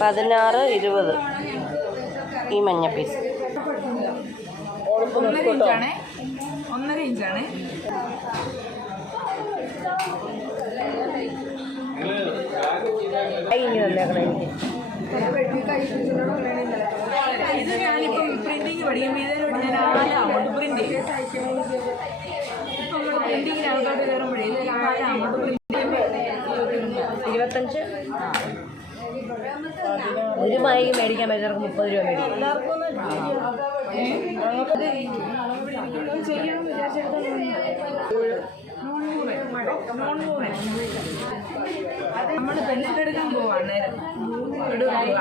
16, 20 ഈ മഞ്ഞ പീസ്. 1.5 ഇഞ്ചാണ്. ഇത് ഞാനിപ്പം പ്രിന്റിങ് പഠിക്കുമ്പോൾ ഇതിനോട് ഞാൻ അങ്ങോട്ട് പ്രിന്റ് ചെയ്യും. ഇപ്പം നമ്മൾ പ്രിന്റിങ്ങിന് ആൾക്കാർ കയറുമ്പോഴേ ഇത് അങ്ങോട്ട് പ്രിന്റ് 25 ഒരു മായി മേടിക്കാൻ പറ്റുന്നവർക്ക് 30 രൂപ മേടിക്കും. നമ്മൾ പെൻസിൽ എടുക്കാൻ പോവാ നേരം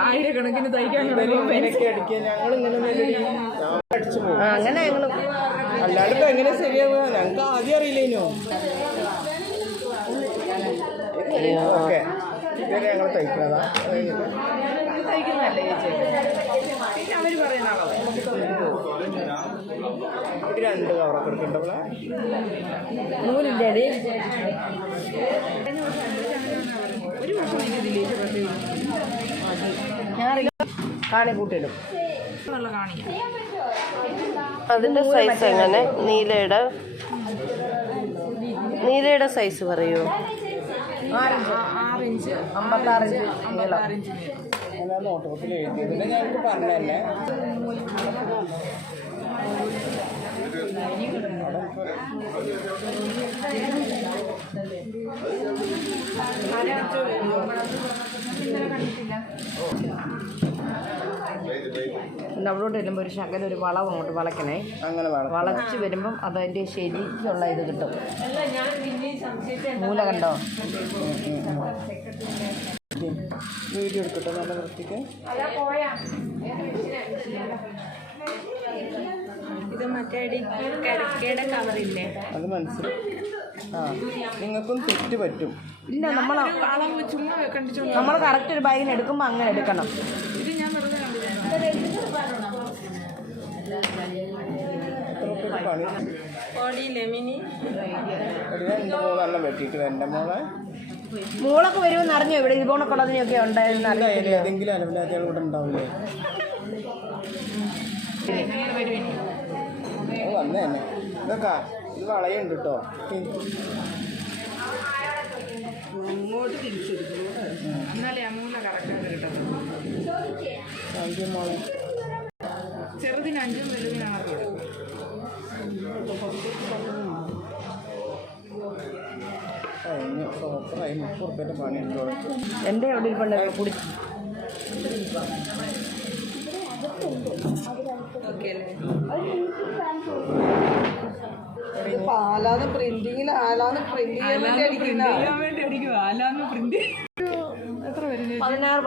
ആയിരക്കണക്കിന് തയ്ക്കാൻ അങ്ങനെ ഞങ്ങൾ അല്ലാണ്ട് എങ്ങനെ ശരിയാവുക? ഞങ്ങൾക്ക് ആദ്യം അറിയില്ലേനോ. ഓക്കെ ഇതൊക്കെ ഞങ്ങൾ തയ്ക്കുന്നതാ. തയ്ക്കുന്നതല്ലേ ചേച്ചി? അവർ പറയുന്ന ആളോ 2 കവറൊക്കെ എടുക്കണ്ടപ്പോളെ നൂലിൻ്റെ ഒരു വർഷം ഞാൻ കാണി കൂട്ടിയിടും. നല്ല കാണിക്കാം. അതിൻ്റെ സൈസ് എങ്ങനെ? നീലയുടെ സൈസ് പറയൂ. 6 ഇഞ്ച് 56 ഇഞ്ച് നീളം. ഞാൻ നോട്ടത്തിൽ എഴുതിയതിൻ്റെ ഞങ്ങൾക്ക് പറഞ്ഞു തന്നെ. അവിടോട്ട് വരുമ്പോൾ ഒരു ശകലം ഒരു വളവ് അങ്ങോട്ട് വളയ്ക്കണേ. അങ്ങനെ വളച്ച് വരുമ്പം അതതിൻ്റെ ശരിക്കുള്ള ഇത് കിട്ടും. മൂല കണ്ടോ? വീഡിയോ എടുക്കട്ടെ നല്ല വൃത്തിക്ക്. ഇത് മറ്റേ കരക്കയുടെ കവറില്ലേ? അത് മനസ്സിലായി. നിങ്ങൾക്കും തെറ്റ് പറ്റും. ഇല്ല, നമ്മൾ ചുമ്മാ നമ്മൾ കറക്റ്റ് ഒരു ബാഗിന് എടുക്കുമ്പോൾ അങ്ങനെ എടുക്കണം. ഇത് ഞാൻ വെറുതെ നല്ല വെട്ടിയിട്ട് എൻ്റെ മോളെ മൂളൊക്കെ വരുമെന്ന് അറിഞ്ഞോ? ഇവിടെ ഇതുപോണൊക്കെ ഉള്ളതിനൊക്കെ ഉണ്ടായിരുന്നു. ഏതെങ്കിലും അലവില്ലാത്ത ഇവിടെ ഉണ്ടാവില്ലേ? വന്നു തന്നെ. ഇതൊക്കെ ഇത് വളയുണ്ട് കേട്ടോ. ഇങ്ങോട്ട് തിരിച്ചെടുക്കും. എന്നാലേ അമൂല കറക്റ്റായിട്ട് കിട്ടും. മോളെ ചെറുതിന് 5 വലുതിന് 6 കൊടുക്കും. സൂപ്പറായി. 30 റുപ്യേൻ്റെ പണി എടുത്തു. എൻ്റെ അവിടെ ഇരിപ്പുണ്ട് കുടി. ആലാന്ന് പ്രിന്റിങ്ങിൽ പ്രിന്റ് ചെയ്യാൻ വേണ്ടി അടിക്കും. ആലാന്ന് പ്രിന്റ് എത്ര വരും? 16